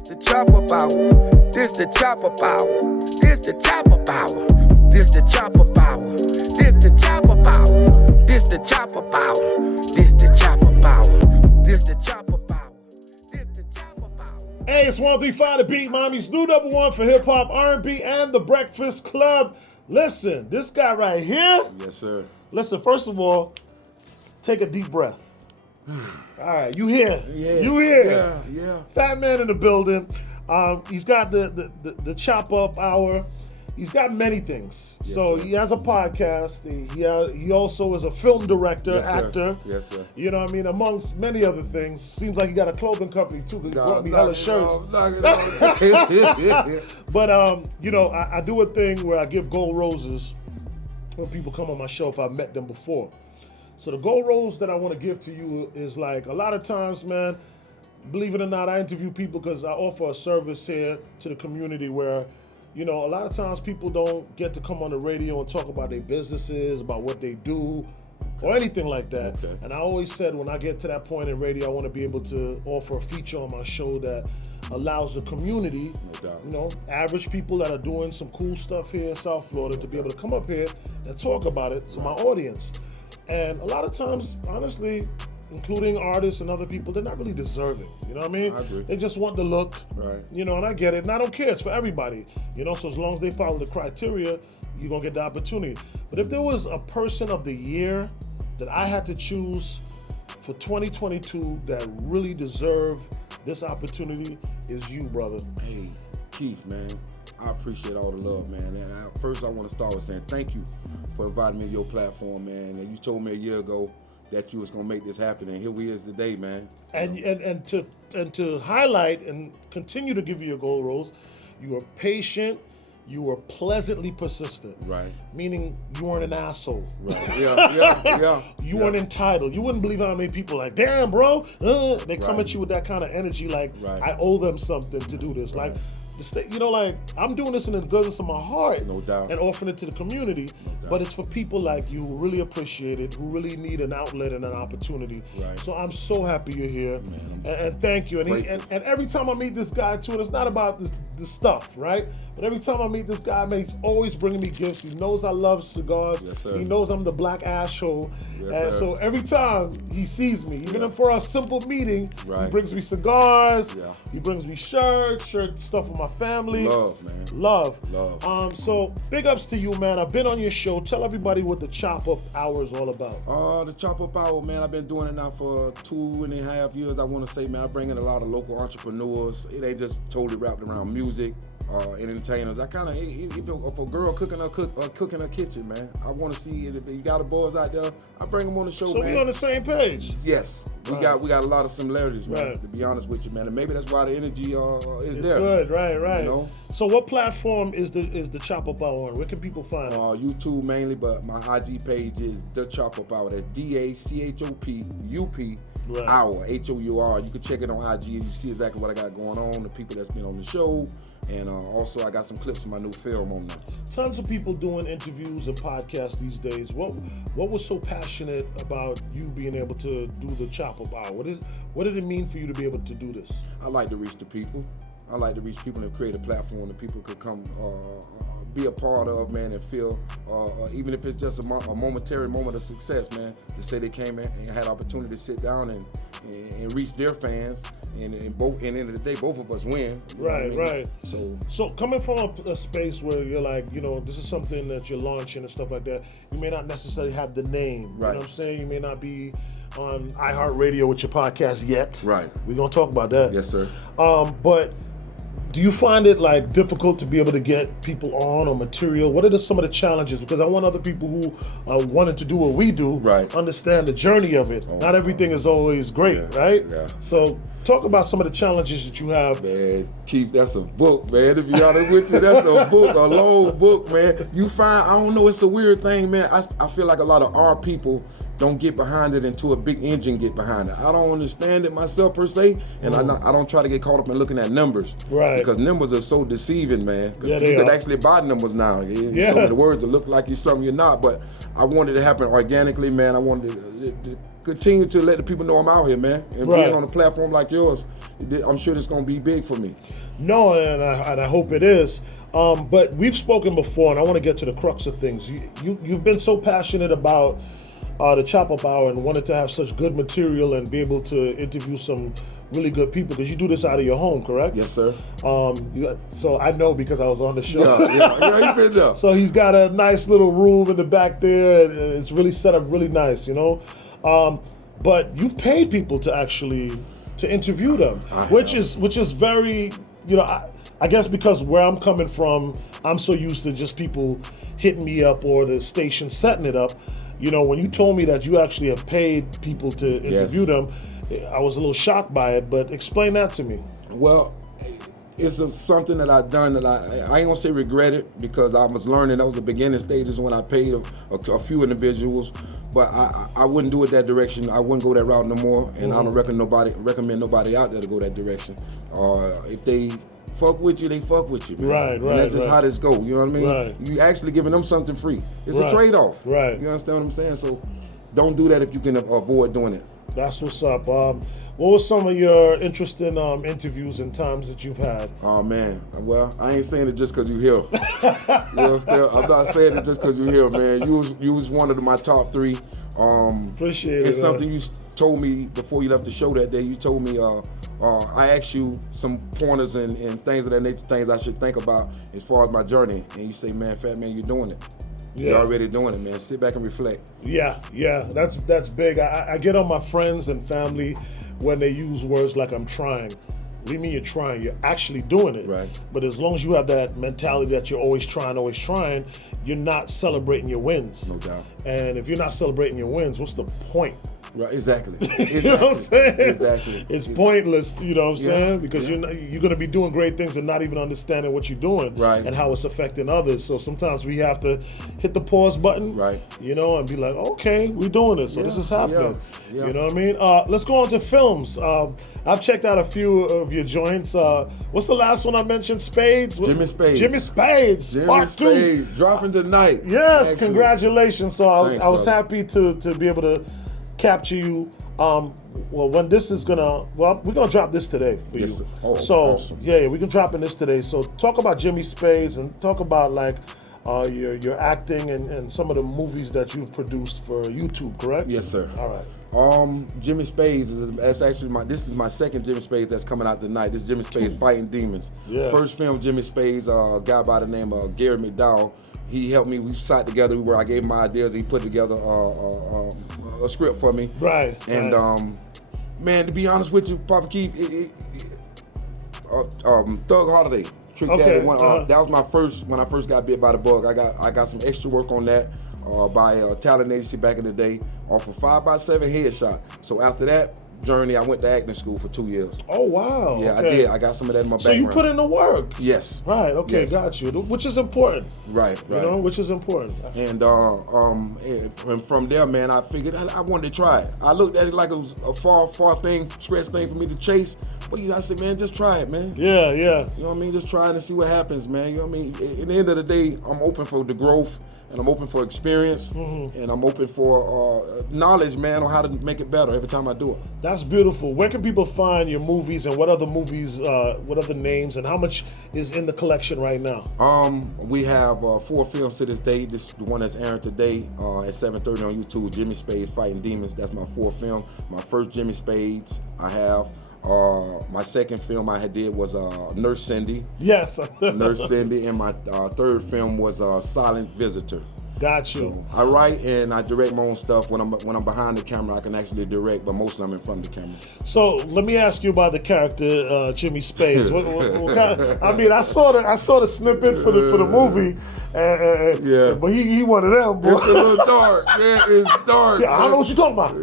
This the chopper power. This the chopper power. This the chopper power. This the chopper power. This the chopper power. This the chopper power. This the chopper power. This the chopper power. This the chopper power. Hey, it's 135 The Beat, Mommy's new number one for hip hop, R&B, and the Breakfast Club. Listen, this guy right here. Yes, sir. Listen, first of all, take a deep breath. All right, you here? Yeah. You here? Yeah. Fattman in the building. He's got the chop up hour. He's got many things. Yes, So sir. he has a podcast. He also is a film director, Yes, sir. actor. Yes, sir. You know what I mean? Amongst many other things. Seems like he got a clothing company too, because he brought me hella shirts. Knock it off. But you know, I do a thing where I give gold roses when people come on my show if I've met them before. So the gold rose that I want to give to you is like, a lot of times, man, believe it or not, I interview people because I offer a service here to the community where, you know, a lot of times people don't get to come on the radio and talk about their businesses, about what they do, or anything like that. Okay. And I always said when I get to that point in radio, I want to be able to offer a feature on my show that allows the community, No doubt. you know, average people that are doing some cool stuff here in South Florida to be able to come up here and talk about it to my audience. And a lot of times, honestly, including artists and other people, they're not really deserving. You know what I mean? I agree. They just want the look. Right. You know, and I get it. And I don't care. It's for everybody. You know, so as long as they follow the criteria, you're going to get the opportunity. But if there was a person of the year that I had to choose for 2022 that really deserved this opportunity, is you, brother. Hey, Keith, man, I appreciate all the love, man. And first I want to start with saying thank you for inviting me to your platform, man. And you told me a year ago that you was gonna make this happen, and here we is today, man. And to highlight and continue to give you a gold rose, you were patient, you were pleasantly persistent. Right. Meaning you weren't an asshole. Right. Yeah. You weren't entitled. You wouldn't believe how many people like, damn, bro. They come Right. at you with that kind of energy, like, Right. I owe them something to do this. Right. Like, you know, like, I'm doing this in the goodness of my heart. No doubt. And offering it to the community. doubt. But it's for people like you who really appreciate it, who really need an outlet and an opportunity. Right. So I'm so happy you're here. Man, and thank you. And every time I meet this guy, too, and it's not about the stuff, right? But every time I meet this guy, man, he's always bringing me gifts. He knows I love cigars. Yes, sir. He knows I'm the black asshole. Yes, And sir. so every time he sees me, even Yeah. if for a simple meeting, he Right. brings me cigars. Yeah. He brings me shirts, stuff for my family. Love, man. Love. Love. So big ups to you, man. I've been on your show. Tell everybody what the Chop Up Hour is all about. The Chop Up Hour, man, I've been doing it now for 2.5 years. I want to say, man, I bring in a lot of local entrepreneurs. It ain't just totally wrapped around music, entertainers. I kind of, if a girl cooking her kitchen, man, I want to see it. If you got the boys out there, I bring them on the show, So man. we on the same page. Yes, we Right. got a lot of similarities, man. Right. To be honest with you, man, and maybe that's why the energy is It's there. good, right. You know? So what platform is the Chop Up Hour on? Where can people find it? YouTube mainly, but my IG page is The Chop Up Hour. That's DACHOPUP Right. Hour, HOUR. You can check it on IG and you see exactly what I got going on, the people that's been on the show, and also I got some clips of my new film on there. Tons of people doing interviews and podcasts these days. What was so passionate about you being able to do the Chop Up Hour? What did it mean for you to be able to do this? I like to reach the people. I like to reach people and create a platform that people could come be a part of, man, and feel, even if it's just a momentary moment of success, man, to say they came in and had opportunity to sit down and reach their fans, and at the end of the day, both of us win. You know what I mean? Right. So coming from a space where you're like, you know, this is something that you're launching and stuff like that, you may not necessarily have the name. You know Right. what I'm saying? You may not be on iHeartRadio with your podcast yet. Right. We're going to talk about that. Yes, sir. But do you find it like difficult to be able to get people on or material? What are some of the challenges? Because I want other people who wanted to do what we do Right. understand the journey of it. Not everything is always great, Yeah, right? yeah. So talk about some of the challenges that you have. Man, Keith, that's a book, man. To be honest with you, that's a book, a long book, man. You find, I don't know, it's a weird thing, man. I feel like a lot of our people don't get behind it until a big engine get behind it. I don't understand it myself per se, and I don't try to get caught up in looking at numbers. Right. Because numbers are so deceiving, man. Yeah, you could actually buy numbers now. Yeah. Some of the words that look like you're something you're not, but I wanted it to happen organically, man. I wanted to continue to let the people know I'm out here, man. And being on a platform like yours, I'm sure it's going to be big for me. No, and I hope it is. But we've spoken before, and I want to get to the crux of things. You've been so passionate about the Chop-Up Hour and wanted to have such good material and be able to interview some really good people, because you do this out of your home, correct? Yes, sir. So I know because I was on the show. Yeah, you've been there. So he's got a nice little room in the back there, and it's really set up really nice, you know. But you've paid people to interview them, which is very, you know, I guess because where I'm coming from, I'm so used to just people hitting me up or the station setting it up. You know, when you told me that you actually have paid people to interview them, I was a little shocked by it, but explain that to me. Well, it's something that I've done that I ain't gonna say regret it, because I was learning. That was the beginning stages when I paid a few individuals, but I wouldn't do it that direction. I wouldn't go that route no more, and I don't recommend nobody out there to go that direction. If they fuck with you, they fuck with you, man. Right. And that's just how this go. You know what I mean? Right. You actually giving them something free. It's a trade-off. Right. You understand what I'm saying? So don't do that if you can avoid doing it. That's what's up. What were some of your interesting interviews and times that you've had? Oh man, well, I ain't saying it just because you're here. You understand? I'm not saying it just because you're here, man. You was one of my top 3. Appreciate it. It's something you told me before you left the show that day. You told me I asked you some pointers and things of that nature, things I should think about as far as my journey, and you say, man, Fattman, you're doing it. You're already doing it, man. Sit back and reflect. Yeah, that's big. I get on my friends and family when they use words like I'm trying. What do you mean you're trying? You're actually doing it. Right. But as long as you have that mentality that you're always trying, you're not celebrating your wins. No doubt. And if you're not celebrating your wins, what's the point? Right, exactly. You know what I'm saying? Exactly. It's pointless, you know what I'm saying? Because you're going to be doing great things and not even understanding what you're doing, right, and how it's affecting others. So sometimes we have to hit the pause button, right, you know, and be like, okay, we're doing it, so this is happening. Yeah. You know what I mean? Let's go on to films. I've checked out a few of your joints. What's the last one I mentioned? Spades? Jimmy Spades. Jimmy Spades, part 2. Dropping tonight. Yes, actually. Congratulations. So I was brother. happy to be able to capture you. When this is we're gonna drop this today for you. Oh, so awesome. yeah, we can drop in this today. So talk about Jimmy Spades and talk about like your acting and some of the movies that you've produced for YouTube, correct? Yes, sir. All right. Jimmy Spades, this is my second Jimmy Spades that's coming out tonight. This is Jimmy Spades Fighting Demons. Yeah. First film, Jimmy Spades, a guy by the name of Gary McDowell. He helped me. We sat together where I gave him my ideas. He put together a script for me. Right. And man, to be honest with you, Papa Keith, Thug Holiday. Trick Daddy one. That was my first when I first got bit by the bug. I got some extra work on that by a talent agency back in the day off a 5x7 headshot. So after that journey, I went to acting school for 2 years. Oh wow. Yeah, okay. I did. I got some of that in my background. So you put in the work. Yes. Right. Okay. Yes. Got you. Which is important. Right. You know, which is important. And from there, man, I figured I wanted to try it. I looked at it like it was a far stretch thing for me to chase. But I said, man, just try it, man. Yeah. You know what I mean? Just try it and see what happens, man. You know what I mean? At the end of the day, I'm open for the growth. And I'm open for experience, and I'm open for knowledge, man, on how to make it better every time I do it. That's beautiful. Where can people find your movies, and what other movies, what other names, and how much is in the collection right now? We have 4 films to this day. This is the one that's airing today at 7:30 on YouTube, Jimmy Spades Fighting Demons. That's my 4th film. My first Jimmy Spades I have. My second film I did was Nurse Cindy. Yes. Nurse Cindy, and my 3rd film was Silent Visitor. Got you. So I write and I direct my own stuff. When I'm behind the camera, I can actually direct, but mostly I'm in front of the camera. So let me ask you about the character Jimmy Spades. What kind of, I mean, I saw the snippet for the movie, yeah. But he one of them, boy. It's a little dark, man. It's dark. Yeah, I don't know what you're talking about.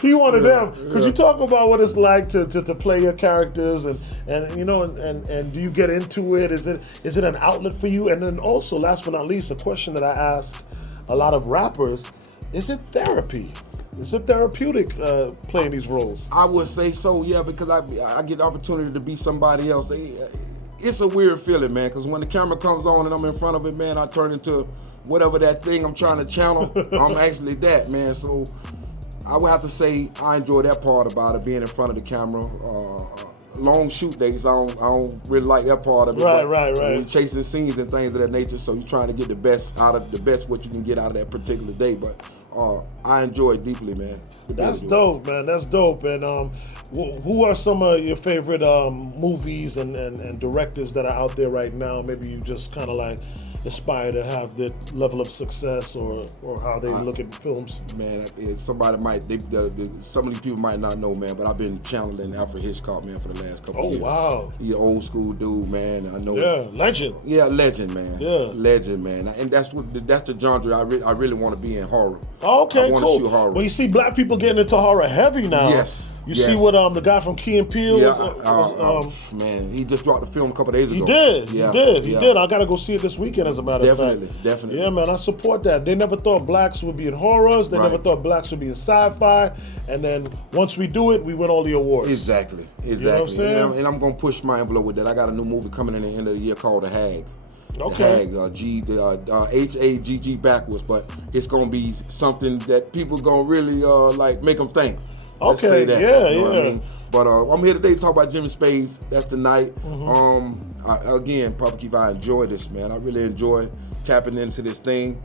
He one of them. Could you talk about what it's like to play your characters and you know and do you get into it? Is it an outlet for you? And then also, last but not least, a question that I asked a lot of rappers is it therapy? Is it therapeutic playing these roles? I would say so, yeah, because I get the opportunity to be somebody else. It's a weird feeling, man, because when the camera comes on and I'm in front of it, man, I turn into whatever that thing I'm trying to channel. I'm actually that, man. So I would have to say I enjoy that part about it, being in front of the camera. Long shoot days, I don't really like that part of it. Right. We're chasing scenes and things of that nature, so you're trying to get the best what you can get out of that particular day. But I enjoy it deeply, man. That's dope, man. That's dope. And who are some of your favorite movies and directors that are out there right now? Maybe you just kind of like aspire to have that level of success, or how they look at films. Man, somebody might, some of these people might not know, man, but I've been channeling Alfred Hitchcock, man, for the last couple of years. Oh, wow. He's an old school dude, man. I know. Yeah, legend. Yeah, legend, man. Yeah. Legend, man. And that's the genre I really want to be in, horror. Oh, okay, I want cool. to shoot horror. Well, you see black people getting into horror heavy now. Yes. You see what the guy from Key and Peele man, he just dropped the film a couple days ago. He did. I gotta go see it this weekend, as a matter of fact. Definitely. Yeah, man, I support that. They never thought blacks would be in horrors. They never thought blacks would be in sci-fi. And then once we do it, we win all the awards. Exactly. You know what I'm saying? And I'm gonna push my envelope with that. I got a new movie coming in the end of the year called The Hag. Okay. The Hag, H-A-G-G backwards, but it's gonna be something that people gonna really like make them think. Let's say that. You know what I mean? But I'm here today to talk about Jimmy Spades. That's the night. Again, Public Keep, I enjoy this, man. I really enjoy tapping into this thing.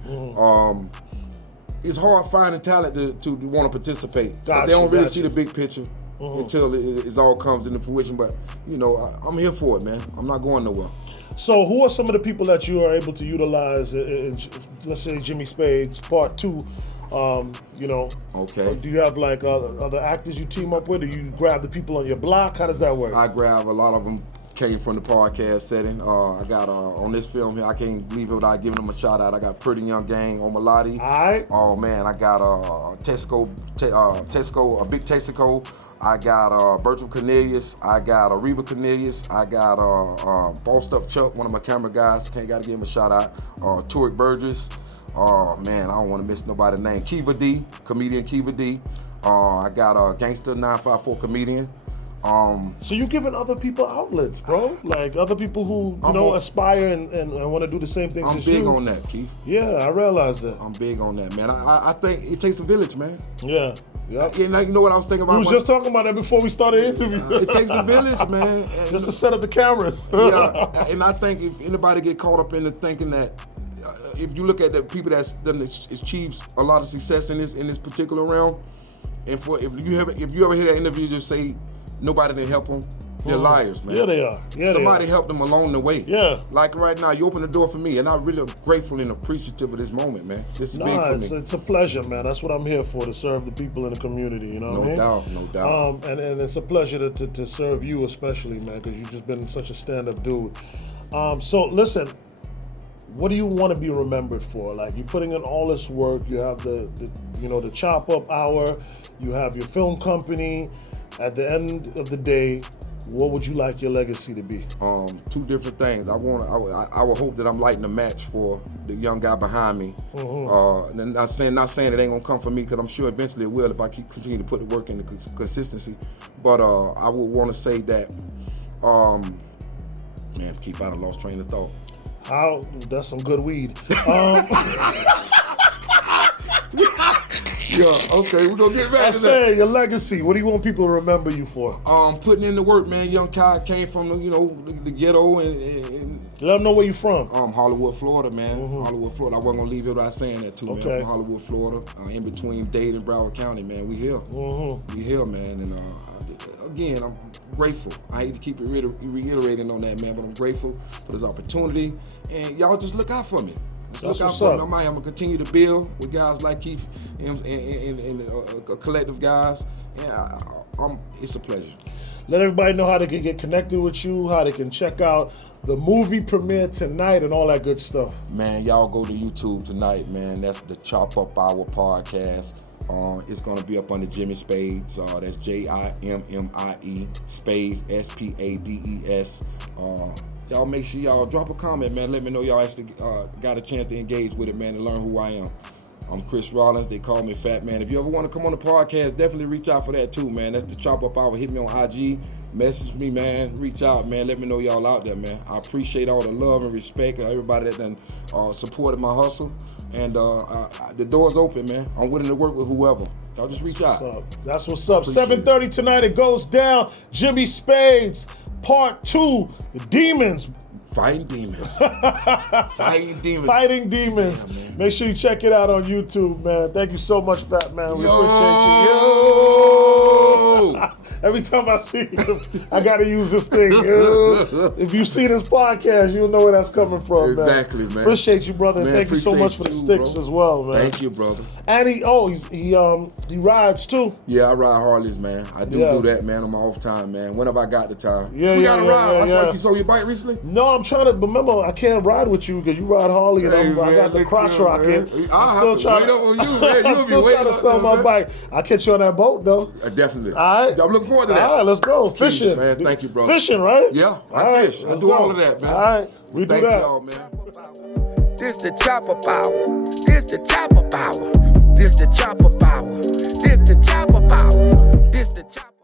It's hard finding talent to want to participate. They don't really see the big picture until it all comes into fruition. But, you know, I'm here for it, man. I'm not going nowhere. So who are some of the people that you are able to utilize in let's say, Jimmy Spades Part 2? You know, okay. Do you have like other actors you team up with, or you grab the people on your block? How does that work? I grab a lot of them. Came from the podcast setting. I got on this film here. I can't leave it without giving them a shout out. I got Pretty Young Gang on Melody. All right. Oh man, I got Tesco, Big Texaco. I got Bertram Cornelius. I got Reba Cornelius. I got Bossed Up Chuck, one of my camera guys. Gotta give him a shout out. Turek Burgess. Oh man, I don't want to miss nobody's name. Kiva D, comedian Kiva D. I got Gangster 954 comedian. So you giving other people outlets, bro? Like other people who aspire and want to do the same things as you. I'm big on that, Keith. Yeah, I realize that. I'm big on that, man. I think it takes a village, man. Yeah. Yep. You know what I was thinking about? We was just talking about that before we started the interview. It takes a village, man. And just to set up the cameras. Yeah, and I think if anybody get caught up into thinking that, if you look at the people that's done achieved a lot of success in this particular realm, and if you ever hear that interview just say nobody didn't help them, they're liars, man. Yeah, they are. Yeah, somebody helped them along the way. Yeah. Like right now, you open the door for me, and I'm really grateful and appreciative of this moment, man. This is big for me. It's a pleasure, man. That's what I'm here for, to serve the people in the community. You know what I mean? No doubt. And it's a pleasure to serve you, especially, man, because you've just been such a stand-up dude. So listen. What do you want to be remembered for? Like, you're putting in all this work. You have the chop up hour. You have your film company. At the end of the day, what would you like your legacy to be? Two different things. I would hope that I'm lighting the match for the young guy behind me. And not saying it ain't gonna come from me, because I'm sure eventually it will if I continue to put the work in the consistency. But I would want to say that, man, keep out of lost train of thought. That's some good weed. Yeah, okay, we're gonna get back to that. Say your legacy. What do you want people to remember you for? Putting in the work, man. Young Kai came from the ghetto and let them know where you from. Hollywood, Florida, man. Hollywood, Florida. I wasn't gonna leave it without saying that too, man. From Hollywood, Florida, in between Dade and Broward County, man. We here. We here, man. And again, I'm grateful. I hate to keep reiterating on that, man, but I'm grateful for this opportunity. And y'all just look out for me. Look out for me. I'm gonna continue to build with guys like Keith and a collective guys. Yeah, it's a pleasure. Let everybody know how they can get connected with you, how they can check out the movie premiere tonight and all that good stuff. Man, y'all go to YouTube tonight, man. That's the Chop Up Hour podcast. It's gonna be up under Jimmy Spades. That's Jimmie Spades, Spades. Y'all make sure y'all drop a comment, man. Let me know y'all actually got a chance to engage with it, man, and learn who I am. I'm Chris Rollins. They call me Fattman. If you ever want to come on the podcast, definitely reach out for that too, man. That's the Chop Up Hour. Hit me on IG. Message me, man. Reach out, man. Let me know y'all out there, man. I appreciate all the love and respect of everybody that done supported my hustle. And the door's open, man. I'm willing to work with whoever. Y'all just reach out. That's what's up. 7:30 tonight, it goes down. Jimmy Spades, Part 2, The Demons. Fighting demons. Fighting demons. Fighting demons. Yeah, make sure you check it out on YouTube, man. Thank you so much, Fattman. We Yo! appreciate you. Yo! Every time I see you, I gotta use this thing. If you see this podcast, you'll know where that's coming from. Exactly, man. Appreciate you, brother. And Man, thank you so much for the sticks bro. as well, man. Thank you, brother. And he rides too. Yeah, I ride Harleys, man. I do that, man, on my off time, man. Whenever I got the time. Yeah, we gotta ride. I saw yeah. you sold your bike recently? No, I'm trying to remember. I can't ride with you because you ride Harley and Hey, I got the look crotch here, rocket. man. I'm still trying wait up on you, man. I'm still trying to sell my bike. I'll catch you on that boat though. Definitely. All right. I'm looking forward to that. All right, let's go. Fishing. Man, thank you, bro. Fishing, right? Yeah, I All fish. I let's do go. all of that, man. All right. We Thank do that. y'all, man. This the chopper power. This the chopper power. This the chopper power. This the chopper power. This the chopper.